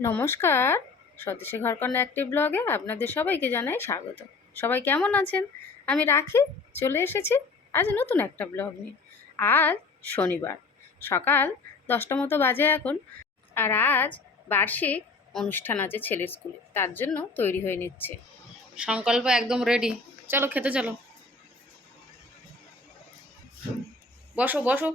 নমস্কার। স্বদেশী ঘরকন্যা একটি ব্লগে আপনাদের সবাইকে জানাই স্বাগত। সবাই কেমন আছেন? আমি রাখি, চলে এসেছি আজ নতুন একটা ব্লগ নিয়ে। আজ শনিবার, সকাল দশটা মতো বাজে এখন। আর আজ বার্ষিক অনুষ্ঠান আছে ছেলের স্কুলে, তার জন্য তৈরি হয়ে নিচ্ছে। সংকল্প একদম রেডি চলো, খেতে চলো। বসো বসো।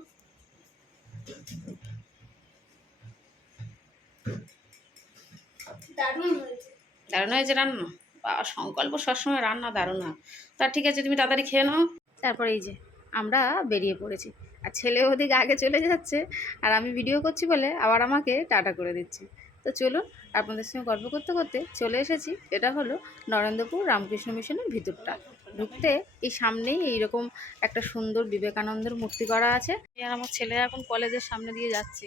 দারুণ হয়েছে। দারুণ হয়েছে রান্না? বা সংকল্প সবসময় রান্না দারুণ হয়। তা ঠিক আছে তুমি তাড়াতাড়ি খেয়ে নাও। তারপরে এই যে আমরা বেরিয়ে পড়েছি। আর ছেলে ওদিকে আগে চলে যাচ্ছে আর আমি ভিডিও করছি বলে আবার আমাকে টাটা করে দিচ্ছে। তো চলুন আপনাদের সঙ্গে গল্প করতে করতে চলে এসেছি। এটা হলো নরেন্দ্রপুর রামকৃষ্ণ মিশনের ভিতরটা। ঢুকতে এই সামনেই এইরকম একটা সুন্দর বিবেকানন্দের মূর্তি করা আছে। আর আমার ছেলে এখন কলেজের সামনে দিয়ে যাচ্ছে।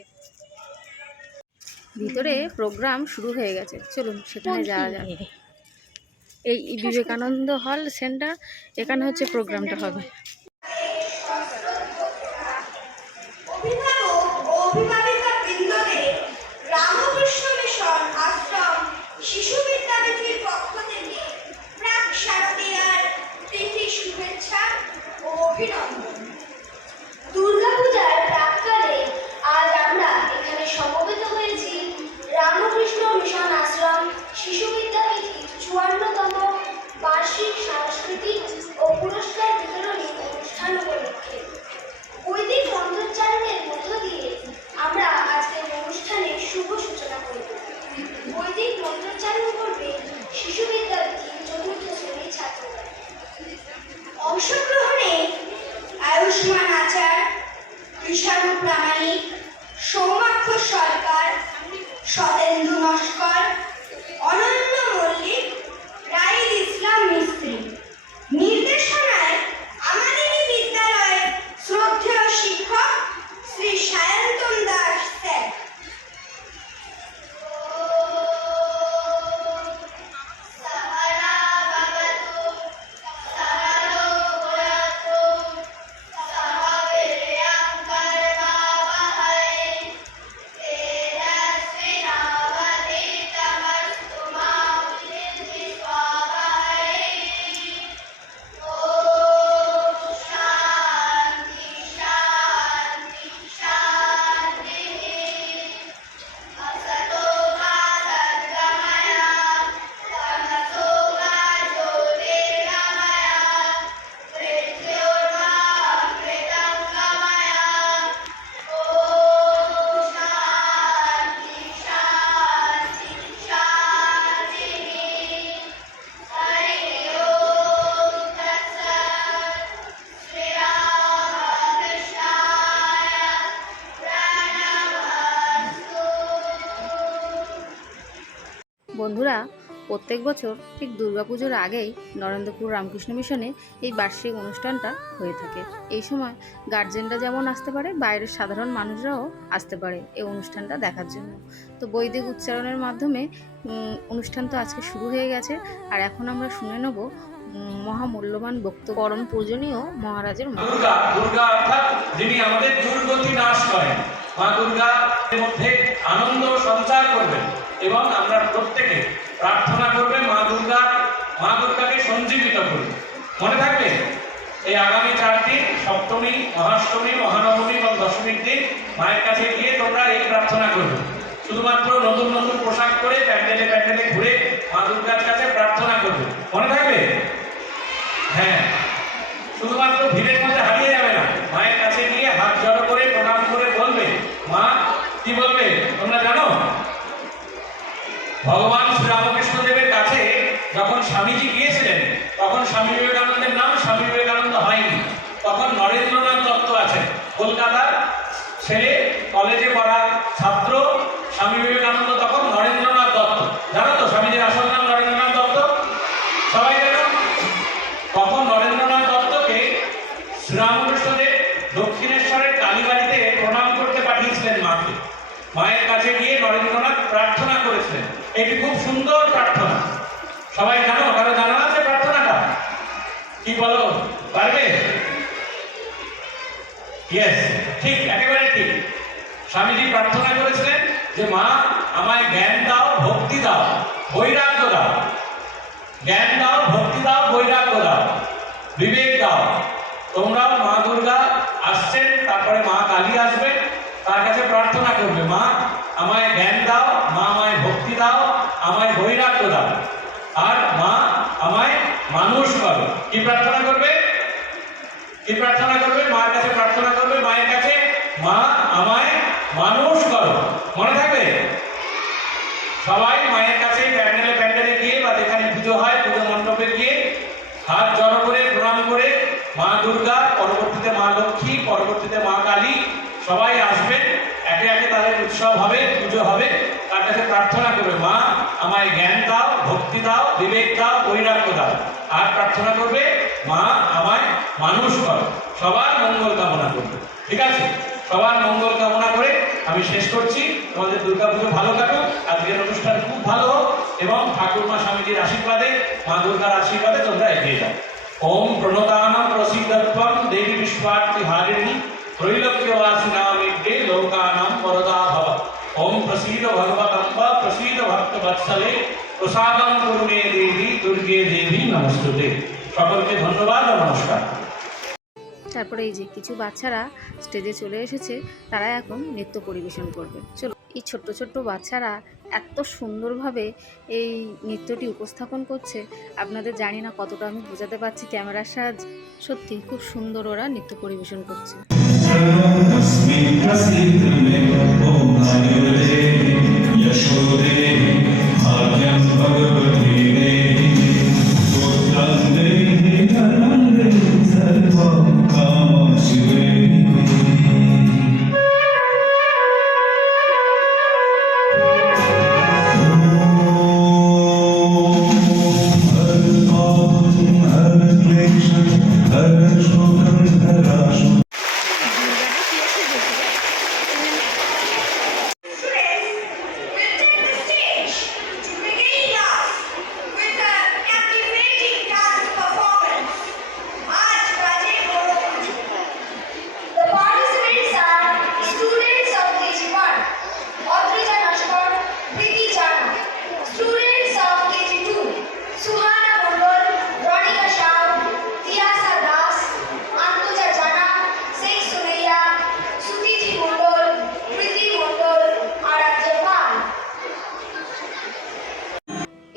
ভিতরে প্রোগ্রাম শুরু হয়ে গেছে। চলুন সেখানে যাওয়া যাবে এই বিবেকানন্দ হল সেন্টার এখানে হচ্ছে প্রোগ্রামটা হবে। लक्ष्मणाचार विशाणू प्रामाणिक প্রত্যেক বছর ঠিক দুর্গাপুজোর আগেই নরেন্দ্রপুর রামকৃষ্ণ মিশনে এই বার্ষিক অনুষ্ঠানটা হয়ে থাকে। এই সময় গার্জেনরা যেমন আসতে পারে, বাইরের সাধারণ মানুষরাও আসতে পারে এই অনুষ্ঠানটা দেখার জন্য। তো বৈদিক উচ্চারণের মাধ্যমে অনুষ্ঠান তো আজকে শুরু হয়ে গেছে আর এখন আমরা শুনে নেব মহামূল্যবান বক্তব্য। পরম পূজনীয় মহারাজের। দুর্গা দুর্গা অর্থাৎ যিনি আমাদের দুর্গতি নাশ করেন, মা দুর্গা মধ্যে আনন্দ সঞ্চার করবেন এবং আমরা প্রত্যেকে প্রার্থনা করবে মা দুর্গা, মা দুর্গাকে সঞ্জীবিত করবে। মনে থাকবে? এই আগামী চার দিন, সপ্তমী, মহাষ্টমী, মহানবমী এবং দশমীর দিন মায়ের কাছে গিয়ে তোমরা এই প্রার্থনা করবে। শুধুমাত্র নতুন নতুন পোশাক পরে প্যান্ডেলে প্যান্ডেলে ঘুরে মা দুর্গার কাছে প্রার্থনা করবে। মনে থাকবে? হ্যাঁ। শুধুমাত্র ভিড়ের মধ্যে হারিয়ে যাবে না। মায়ের কাছে গিয়ে হাত জড়ো করে প্রণাম করে বলবে, মা, কি বলবে? তোমরা জানো? ভগবান স্বামীজি গিয়েছিলেন, তখন স্বামী বিবেকানন্দের নাম স্বামী বিবেকানন্দ হয়নি। তখন নরেন্দ্রনাথ দত্ত আছে, কলকাতার ছেলে, কলেজে পড়া ছাত্র, স্বামী বিবেকানন্দ তখন নরেন্দ্রনাথ দত্ত। জানো তো স্বামীজির আসল নাম নরেন্দ্রনাথ দত্ত? সবাই জানো? তখন নরেন্দ্রনাথ দত্তকে শ্রীরামকৃষ্ণদেব দক্ষিণেশ্বরের কালীবাড়িতে প্রণাম করতে পাঠিয়েছিলেন মাকে। মায়ের কাছে গিয়ে নরেন্দ্রনাথ প্রার্থনা করেছিলেন। এটি খুব সুন্দর প্রার্থনা। সবাই জানো, কারও জানা আছে প্রার্থনাটা? কি বলো? পারবে? ইয়েস ঠিক, একেবারে ঠিক। স্বামীজি প্রার্থনা করেছিলেন যে, মা, আমায় জ্ঞান দাও, ভক্তি দাও, বৈরাগ্য দাও। জ্ঞান দাও, ভক্তি দাও, বৈরাগ্য দাও। বিবেক দাও। তোমরাও মা দুর্গা আসছেন, তারপরে মা কালী আসবেন তার কাছে প্রার্থনা করবে, মা, আমায় জ্ঞান দাও, মা আমায় ভক্তি দাও, আমায় বৈরাগ্য দাও। আর মা আমায় মানুষ করো কি প্রার্থনা করবে? কি প্রার্থনা করবে মার কাছে প্রার্থনা করবে মায়ের কাছে মা আমায় মানুষ করো মনে থাকবে সবাই মায়ের কাছে প্যান্ডেলে প্যান্ডেলে গিয়ে বা যেখানে পুজো হয় পুজো মণ্ডপে গিয়ে হাত জড়ো করে প্রণাম করে মা দুর্গা পরবর্তীতে মা লক্ষ্মী পরবর্তীতে মা কালী সবাই আসবেন একে একে তাদের উৎসব হবে পুজো হবে তার কাছে প্রার্থনা করবে মা আমায় জ্ঞান দাও ভক্তি দাও বিবেক দাও বৈরাগ্য দাও। আর প্রার্থনা করবে, মা আমায় মানুষ করো। সবার মঙ্গল কামনা করবে। ঠিক আছে? সবার মঙ্গল কামনা করে আমি শেষ করছি। তোমাদের দুর্গাপুজো ভালো কাটুক, আজকের অনুষ্ঠান খুব ভালো হোক, এবং ঠাকুরমা স্বামীজির আশীর্বাদে, মা দুর্গার আশীর্বাদে তোমরা এগিয়ে যাও। ওম প্রণতানাম প্রসিদ্ধত্বম দেবী বিশ্বার্থী হারিণী ত্রৈলোক্যবাসিনামিদ্যে লোকানাম বরদা ভব ওম প্রসীদ ভগবতম্ব, প্রসীদ ভক্ত বৎসলে প্রসাদম করুণে দেবী দুর্গে দেবী নমস্তুতে সকলকে ধন্যবাদ ও নমস্কার তারপরে এই যে কিছু বাচ্চারা স্টেজে চলে এসেছে তারা এখন নৃত্য পরিবেশন করবে চলো এই ছোট্ট ছোট্ট বাচ্চারা এত সুন্দরভাবে এই নৃত্যটি উপস্থাপন করছে আপনাদের জানি না কতটা আমি বোঝাতে পারছি ক্যামেরার সাহায্যে সত্যি খুব সুন্দর ওরা নৃত্য পরিবেশন করছে तस्मै प्रसीद मे ॐ आयुर्दे यशोदे भाग्यं भगवते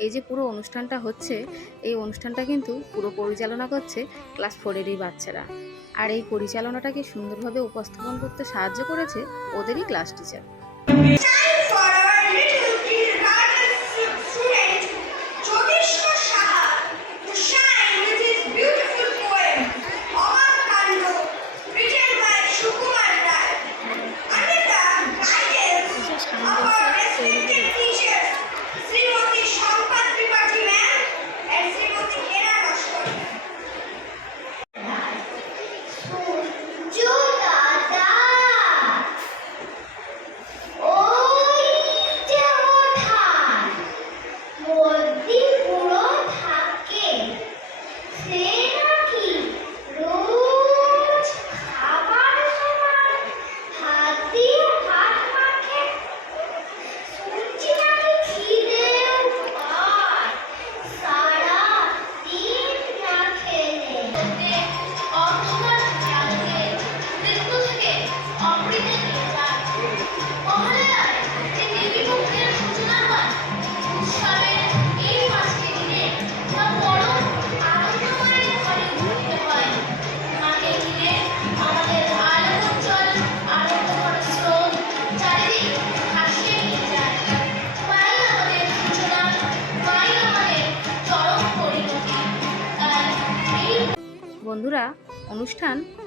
এই যে পুরো অনুষ্ঠানটা হচ্ছে, এই অনুষ্ঠানটা কিন্তু পুরো পরিচালনা করছে ক্লাস ফোরেরই বাচ্চারা। আর এই পরিচালনাটাকে সুন্দরভাবে উপস্থাপন করতে সাহায্য করেছে ওদেরই ক্লাস টিচার।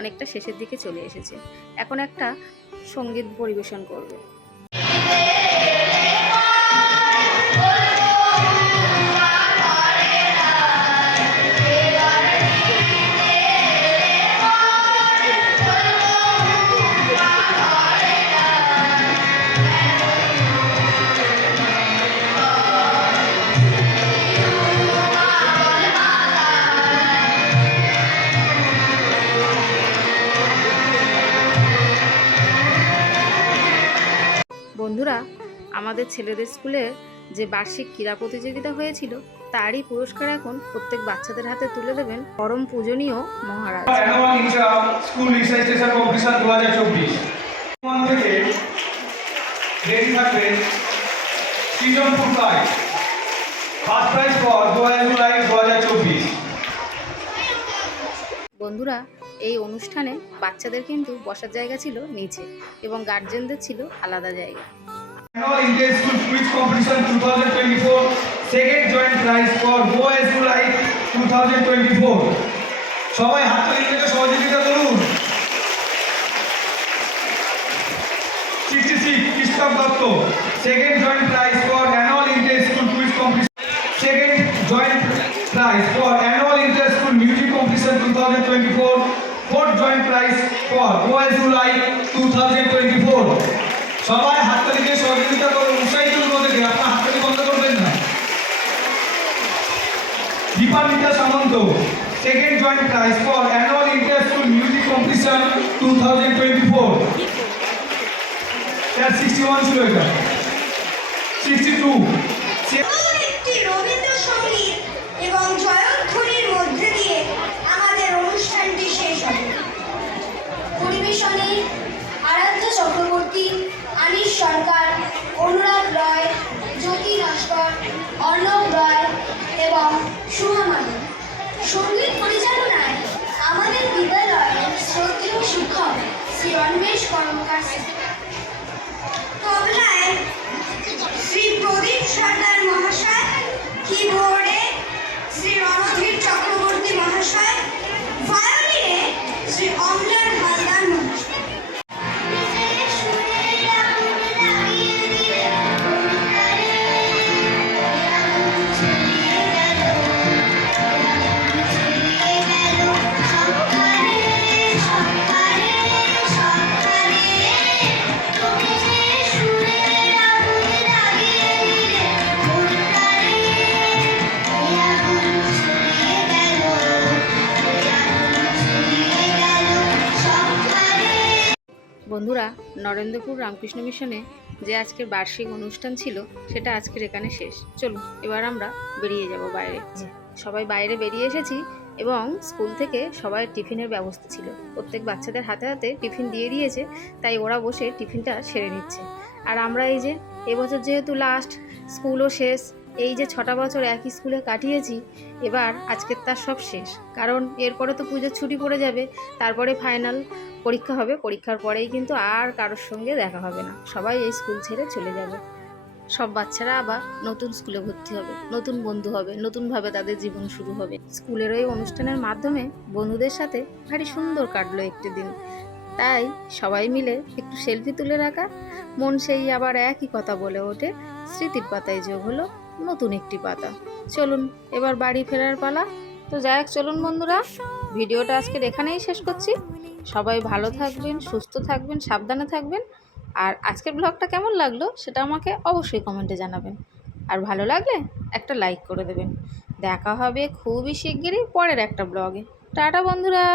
অনেকটা শেষের দিকে চলে এসেছে। এখন একটা সংগীত পরিবেশন করবে। বন্ধুরা, আমাদের ছেলেদের স্কুলে যে বার্ষিক ক্রীড়া প্রতিযোগিতা হয়েছিল, তারই পুরস্কার এখন প্রত্যেক বাচ্চাদের হাতে তুলে দেবেন পরম পূজনীয় মহারাজ। স্কুল থেকে থাকবে বন্ধুরা, এই অনুষ্ঠানে বাচ্চাদের কিন্তু বসার জায়গা ছিল নিচে এবং গার্জেনদের ছিল আলাদা জায়গা। Twenty four second joint prize for go S July two thousand twenty four সবাই হাত তালি সহযোগিতা করুন। Sixty Dutta second joint prize for annual inter school quiz competition second joint prize for annual inter school music competition two thousand twenty four fourth joint prize for OS July two thousand twenty four সবাই হাততালি দিয়ে সহযোগিতা করুন উৎসাহিত করুন ওদেরকে আপনার হাততালি বন্ধ করবেন না Dipanwita second joint prize for annual inter school music competition two thousand twenty four sixty one ছিল এটা। সিক্সটি টু রবীন্দ্রসঙ্গীত এবং জয়ধ্বনির মধ্যে দিয়ে আমাদের অনুষ্ঠানটি শেষ হবে। পরিবেশনে আরাধ্য চক্রবর্তী, আনিস সরকার, অনুরাগ রয়, জ্যোতি নস্কর অর্ণব রয় এবং সুমা Yes. বন্ধুরা, নরেন্দ্রপুর রামকৃষ্ণ মিশনে যে আজকের বার্ষিক অনুষ্ঠান ছিল, সেটা আজকের এখানে শেষ। চলুন, এবার আমরা বেরিয়ে যাব বাইরে। সবাই বাইরে বেরিয়ে এসেছি এবং স্কুল থেকে সবাই টিফিনের ব্যবস্থা ছিল। প্রত্যেক বাচ্চাদের হাতে হাতে টিফিন দিয়ে দিয়েছে, তাই ওরা বসে টিফিনটা সেরে নিচ্ছে। আর আমরা এই যে, এবছর যেহেতু লাস্ট স্কুলও শেষ এই যে ছটা বছর একই স্কুলে কাটিয়েছি, এবার আজকের তার সব শেষ। কারণ এরপরে তো পুজোর ছুটি পড়ে যাবে, তারপরে ফাইনাল পরীক্ষা হবে। পরীক্ষার পরেই কিন্তু আর কারোর সঙ্গে দেখা হবে না। সবাই এই স্কুল ছেড়ে চলে যাবে। সব বাচ্চারা আবার নতুন স্কুলে ভর্তি হবে, নতুন বন্ধু হবে, নতুনভাবে তাদের জীবন শুরু হবে। স্কুলের ওই অনুষ্ঠানের মাধ্যমে বন্ধুদের সাথে ভারী সুন্দর কাটলো একটি দিন। তাই সবাই মিলে একটু সেলফি তুলে রাখা, মন সেই আবার একই কথা বলে ওঠে। স্মৃতির পাতায় যোগ হলো নতুন একটি পাতা। চলুন, এবার বাড়ি ফেরার পালা। তো যাই হোক, চলুন বন্ধুরা, ভিডিওটা আজকের এখানেই শেষ করছি। সবাই ভালো থাকবেন, সুস্থ থাকবেন, সাবধানে থাকবেন। আর আজকের ব্লগটা কেমন লাগল সেটা আমাকে অবশ্যই কমেন্টে জানাবেন। আর ভালো লাগলে একটা লাইক করে দেবেন। দেখা হবে খুবই শিগগিরই পরের একটা ব্লগে টাটা বন্ধুরা!